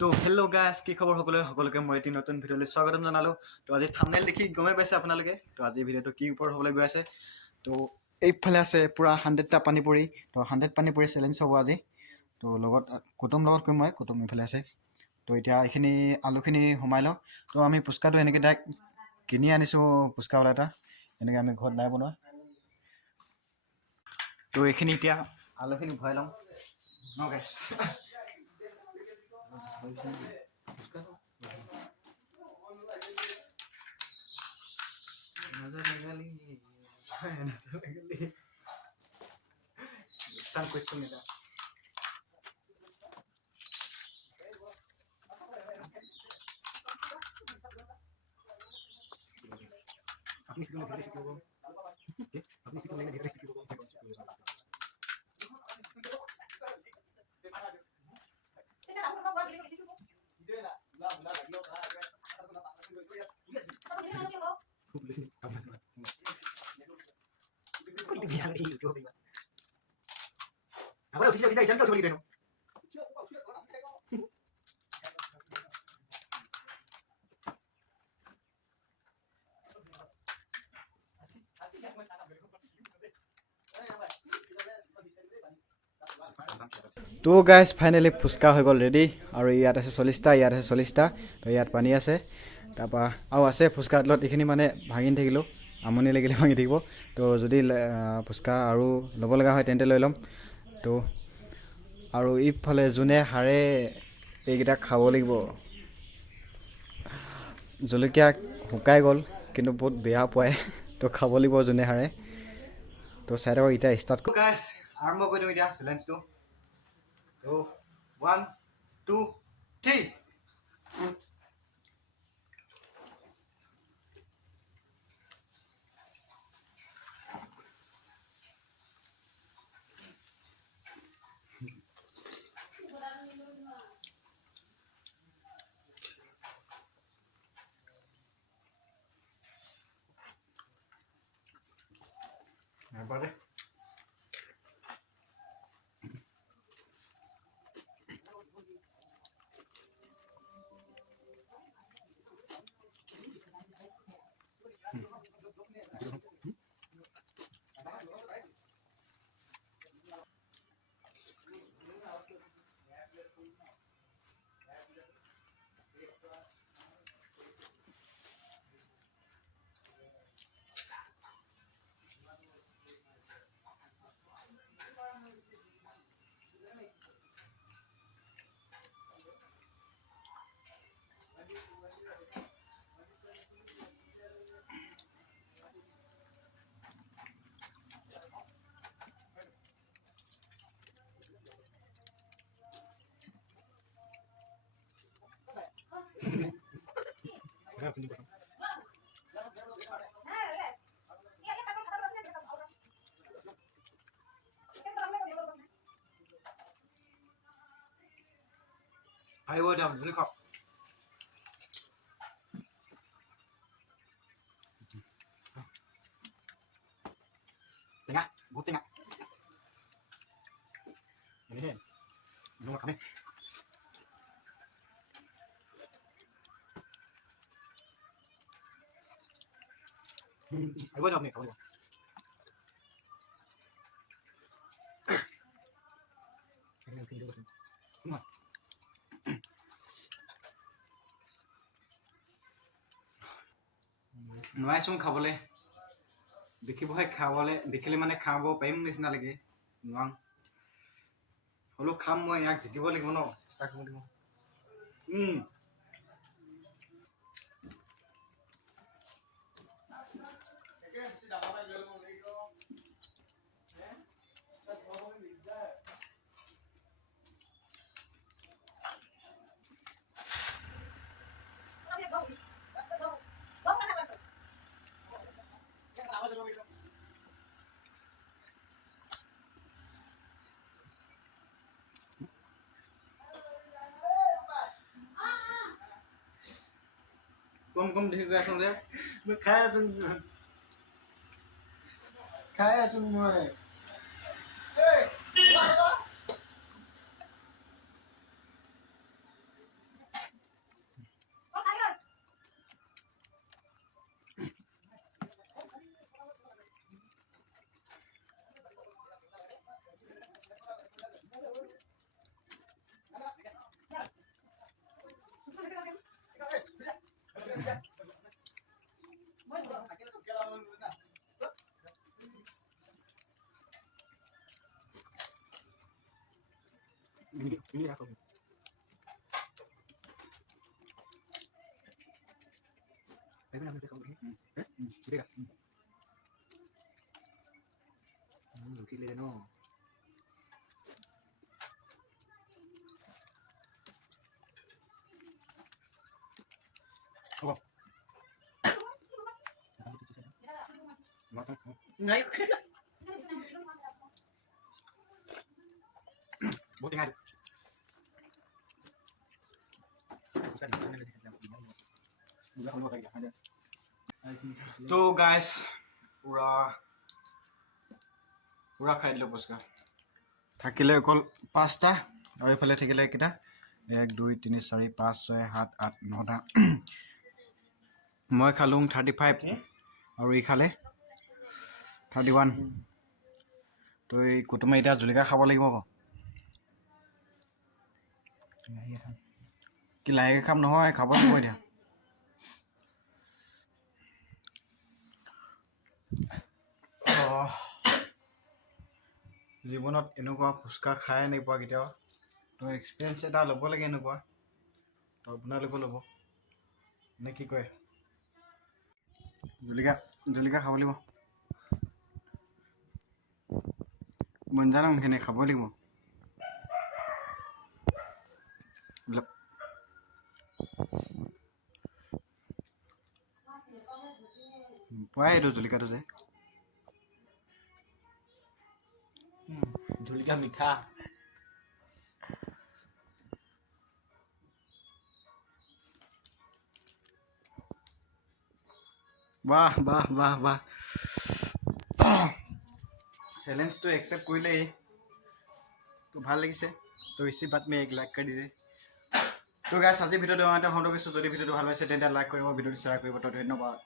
তো hello' guys, কি খবৰ সকলোকে মই এটি নতুন ভিডিঅ'লৈ স্বাগতম জনালোঁ। তো আজি থাম্বনেইল দেখি গমেই পাইছে আপোনালোকে। তো আজি ভিডিঅ'টো কি ওপৰত হ'বলৈ গৈ আছে। তো এইফালে আছে পূৰা 100টা পানীপুৰি। তো 100 পানীপুৰি চেলেঞ্জ হ'ব আজি। তো লগত কুটুম লগত কৈ মই কুটুম এইফালে আছে। তো এতিয়া এইখিনি আলুখিনি সোমাই লওঁ। তো আমি ফুচকাটো এনেকৈ ডাইৰেক্ট কিনি আনিছোঁ, ফুচকাৱালা এটা। এনেকৈ আমি ঘৰত নাই বনোৱা। তো এইখিনি এতিয়া আলুখিনি ভৰাই লওঁ ন গাইজ। তো গাইজ ফাইনেলি ফুচকা হৈ গ'ল ৰেডি। আৰু ইয়াত আছে 40টা, ইয়াত আছে 40টা। তো ইয়াত পানী আছে, তাৰপৰা আৰু আছে ফুচকা তলত। এইখিনি মানে ভাঙি থাকিলোঁ, আমনি লাগিলে ভাঙি থাকিব। তো যদি ফুচকা আৰু ল'ব লগা হয় তেন্তে লৈ ল'ম। তো আৰু ইফালে যোনে হাৰে এইকেইটা খাব লাগিব। জলকীয়া শুকাই গ'ল, কিন্তু বহুত বেয়া পায়। তো খাব লাগিব যোনে হাৰে। তো চাই থাকক এতিয়া ষ্টাৰ্ট গাইজ, আৰম্ভ কৰি দিওঁ এতিয়া চেলেঞ্জটো। তো 1 2 3। Everybody. Hai bố chồng dưới khóc. Tengah, bố tengah. Ini, ini mau kami. Hai bố chồng này, không. Đúng rồi. নোৱাৰিছোঁ খাবলৈ। দেখিবহে খাবলৈ, দেখিলে মানে খাব পাৰিম নিচিনা লাগে। নোৱাৰোঁ, হ'লেও খাম মই। ইয়াক জিকিব লাগিব ন, চেষ্টা কৰিব লাগিব। কম কম দেখি গৈ আছোঁ যে মই খাই আছোঁ মই। বহুত টেঙা তো গাইছ পুৰা পুৰা খাই দিলোঁ পুচকা থাকিলে অকল 5টা আৰু এইফালে থাকিলে কেইটা 1 2 3 4 5 6 7 8 9টা মই খালোঁ 35 আৰু ই খালে 31 তো এই কুটুমে এতিয়া জলকীয়া খাব লাগিব আকৌ কি লাহেকৈ খাম নহয় খাব লাগিব এতিয়া জীৱনত এনেকুৱা ফুচকা খাই নাইপোৱা কেতিয়াও তো এক্সপিৰিয়েঞ্চ এটা ল'ব লাগে এনেকুৱা তো আপোনালোকেও ল'ব নে কি কয় জলকীয়া খাব লাগিব মন জানো সেইখিনি খাব লাগিব পোৱাই এইটো জলকীয়াটো যে জলকীয়া মিঠা বাহ বাহ বাহ বাহ चैलेंज तो एक्सेप्ट कर ले तो ভাল লাগিছে তো इसी बात में एक लाइक कर दीजिए तो गाइस আজি ভিডিওটো আমাতে হন্দ গৈছো যদি ভিডিওটো ভাল পাইছে তেন্তে লাইক কৰিব ভিডিওটো শেয়াৰ কৰিব তো ধন্যবাদ